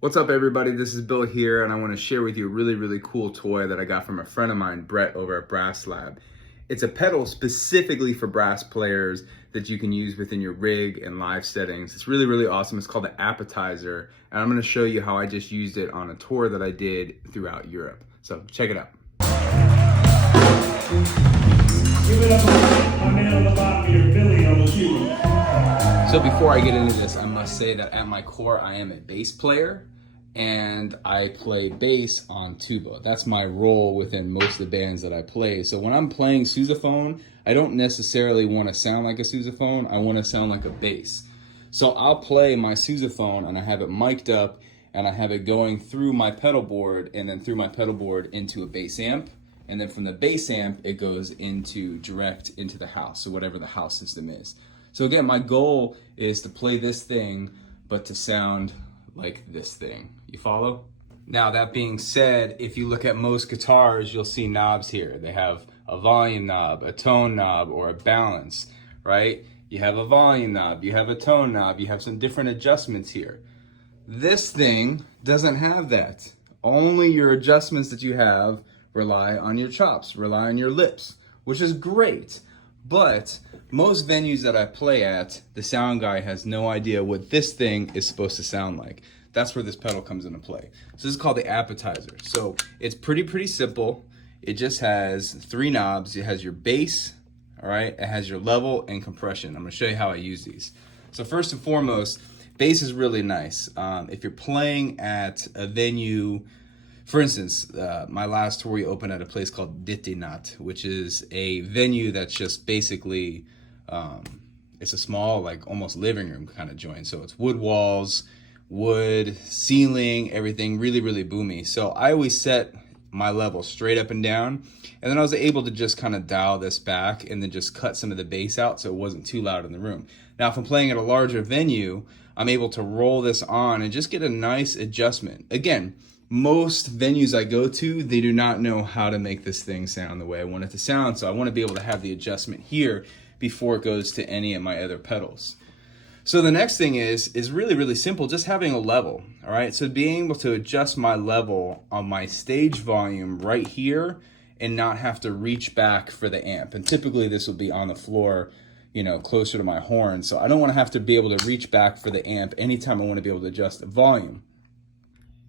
What's up, everybody? This is Bill here, and I want to share with you a really cool toy that I got from a friend of mine, Brett, over at BrassLab. It's a pedal specifically for brass players that you can use within your rig and live settings. It's really awesome. It's called the Appetizer, and I'm going to show you how I just used it on a tour that I did throughout Europe. So check it out. Give it up for my man on the bottom here, Billy on the keyboard. So before I get into this, I must say that at my core, I am a bass player and I play bass on tuba. That's my role within most of the bands that I play. So when I'm playing sousaphone, I don't necessarily want to sound like a sousaphone. I want to sound like a bass. So I'll play my sousaphone and I have it mic'd up and I have it going through my pedal board and then through my pedal board into a bass amp. And then from the bass amp, it goes direct into the house, so whatever the house system is. So again, my goal is to play this thing, but to sound like this thing. You follow? Now, that being said, if you look at most guitars, you'll see knobs here. They have a volume knob, a tone knob, or a balance, right? You have a volume knob, you have a tone knob, you have some different adjustments here. This thing doesn't have that. Only your adjustments that you have rely on your chops, rely on your lips, which is great. But most venues that I play at, the sound guy has no idea what this thing is supposed to sound like. That's where this pedal comes into play. So this is called the Appetizer. So it's pretty simple. It just has 3 knobs. It has your bass, all right? It has your level and compression. I'm gonna show you how I use these. So first and foremost, bass is really nice. If you're playing at a venue, for instance, my last tour we opened at a place called Ditinat, which is a venue that's just basically, it's a small, like almost living room kind of joint. So it's wood walls, wood, ceiling, everything really boomy. So I always set my level straight up and down. And then I was able to just kind of dial this back and then just cut some of the bass out so it wasn't too loud in the room. Now, if I'm playing at a larger venue, I'm able to roll this on and just get a nice adjustment. Again, most venues I go to, they do not know how to make this thing sound the way I want it to sound. So I want to be able to have the adjustment here before it goes to any of my other pedals. So the next thing is really simple, just having a level, all right? So being able to adjust my level on my stage volume right here and not have to reach back for the amp. And typically this will be on the floor, you know, closer to my horn. So I don't want to have to be able to reach back for the amp anytime I want to be able to adjust the volume.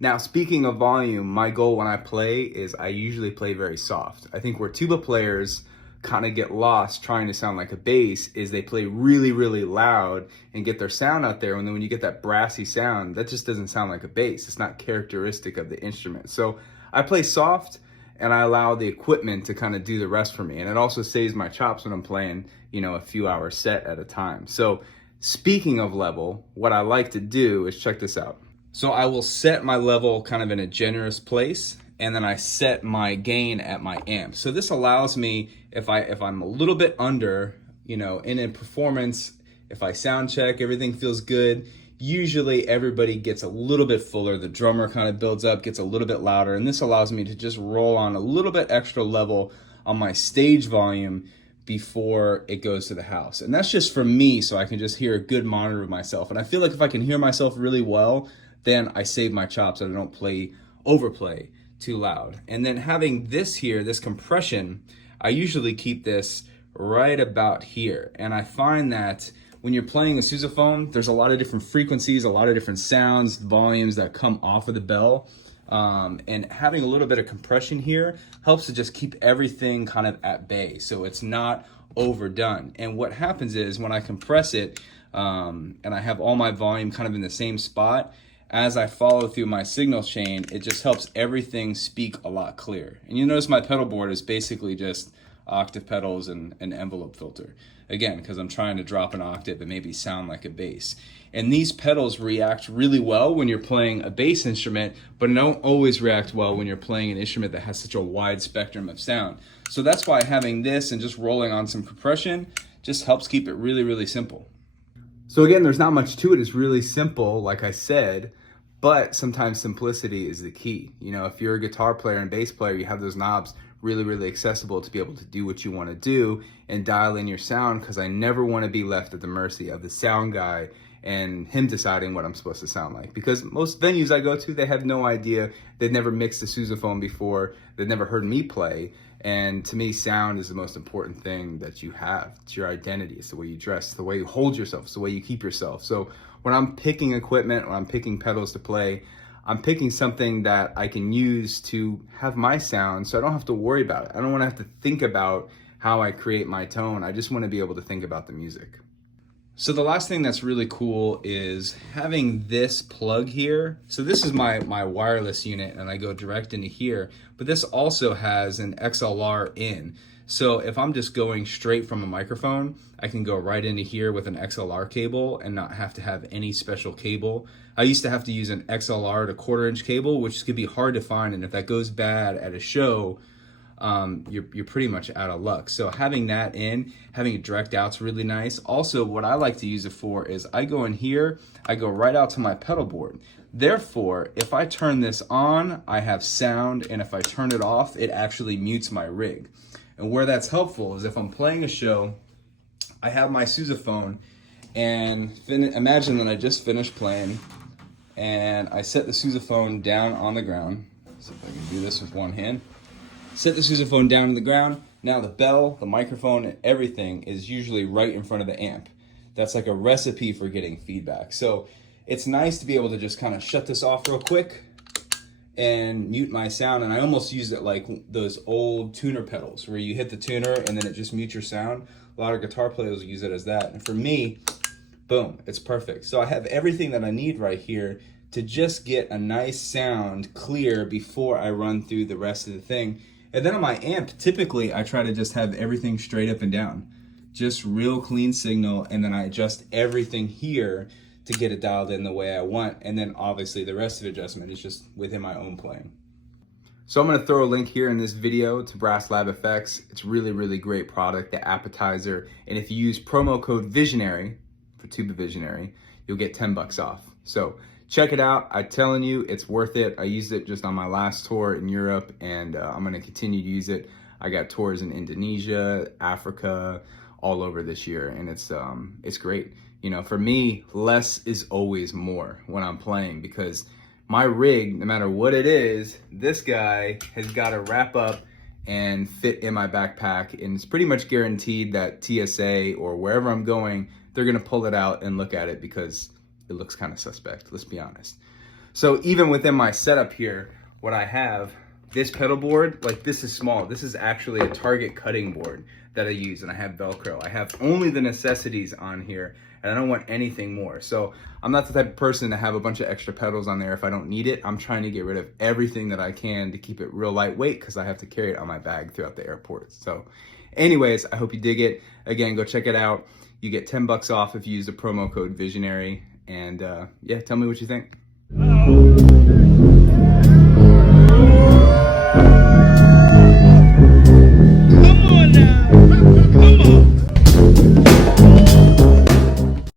Now, speaking of volume, my goal when I play is I usually play very soft. I think where tuba players kind of get lost trying to sound like a bass is they play really loud and get their sound out there, and then when you get that brassy sound, that just doesn't sound like a bass. It's not characteristic of the instrument. So I play soft and I allow the equipment to kind of do the rest for me, and it also saves my chops when I'm playing, you know, a few hour set at a time. So speaking of level, what I like to do is check this out. So I will set my level kind of in a generous place, and then I set my gain at my amp. So this allows me, if I'm a little bit under, you know, in a performance, if I sound check, everything feels good, usually everybody gets a little bit fuller, the drummer kind of builds up, gets a little bit louder, and this allows me to just roll on a little bit extra level on my stage volume before it goes to the house. And that's just for me, so I can just hear a good monitor of myself. And I feel like if I can hear myself really well, then I save my chops and I don't overplay too loud. And then having this here, this compression, I usually keep this right about here. And I find that when you're playing a sousaphone, there's a lot of different frequencies, a lot of different sounds, volumes that come off of the bell. And having a little bit of compression here helps to just keep everything kind of at bay, so it's not overdone. And what happens is when I compress it, and I have all my volume kind of in the same spot, as I follow through my signal chain, it just helps everything speak a lot clearer. And you notice my pedal board is basically just octave pedals and an envelope filter. Again, because I'm trying to drop an octave and maybe sound like a bass. And these pedals react really well when you're playing a bass instrument, but don't always react well when you're playing an instrument that has such a wide spectrum of sound. So that's why having this and just rolling on some compression just helps keep it really simple. So again, there's not much to it. It's really simple, like I said, but sometimes simplicity is the key. You know, if you're a guitar player and bass player, you have those knobs really accessible to be able to do what you want to do and dial in your sound, because I never want to be left at the mercy of the sound guy and him deciding what I'm supposed to sound like. Because most venues I go to, they have no idea. They've never mixed a sousaphone before. They've never heard me play. And to me, sound is the most important thing that you have. It's your identity. It's the way you dress, it's the way you hold yourself, it's the way you keep yourself. So when I'm picking equipment, when I'm picking pedals to play, I'm picking something that I can use to have my sound, so I don't have to worry about it. I don't want to have to think about how I create my tone. I just want to be able to think about the music. So the last thing that's really cool is having this plug here. So this is my wireless unit, and I go direct into here, but this also has an XLR in. So if I'm just going straight from a microphone, I can go right into here with an XLR cable and not have to have any special cable. I used to have to use an XLR to 1/4-inch cable, which could be hard to find, and if that goes bad at a show, you're pretty much out of luck. So having that in, having it direct out's really nice. Also, what I like to use it for is I go in here, I go right out to my pedal board. Therefore, if I turn this on, I have sound, and if I turn it off, it actually mutes my rig. And where that's helpful is if I'm playing a show, I have my sousaphone, and imagine that I just finished playing, and I set the sousaphone down on the ground. See if I can do this with one hand. Set the sousaphone down on the ground. Now the bell, the microphone, and everything is usually right in front of the amp. That's like a recipe for getting feedback. So it's nice to be able to just kind of shut this off real quick and mute my sound. And I almost use it like those old tuner pedals where you hit the tuner and then it just mutes your sound. A lot of guitar players use it as that. And for me, boom, it's perfect. So I have everything that I need right here to just get a nice sound clear before I run through the rest of the thing. And then on my amp, typically I try to just have everything straight up and down. Just real clean signal, and then I adjust everything here to get it dialed in the way I want. And then obviously the rest of the adjustment is just within my own playing. So I'm gonna throw a link here in this video to BrassLabFX. It's really, really great product, the Appetizer. And if you use promo code Visionary for Tuba Visionary, you'll get 10 bucks off. So check it out. I'm telling you, it's worth it. I used it just on my last tour in Europe, and I'm gonna continue to use it. I got tours in Indonesia, Africa, all over this year, and it's great. You know, for me, less is always more when I'm playing, because my rig, no matter what it is, this guy has got to wrap up and fit in my backpack, and it's pretty much guaranteed that TSA or wherever I'm going, they're gonna pull it out and look at it because it looks kind of suspect, let's be honest. So even within my setup here, what I have, this pedal board, like this is small. This is actually a Target cutting board that I use, and I have Velcro. I have only the necessities on here, and I don't want anything more. So I'm not the type of person to have a bunch of extra pedals on there if I don't need it. I'm trying to get rid of everything that I can to keep it real lightweight, because I have to carry it on my bag throughout the airport. So anyways, I hope you dig it. Again, go check it out. You get 10 bucks off if you use the promo code Visionary. And yeah, tell me what you think.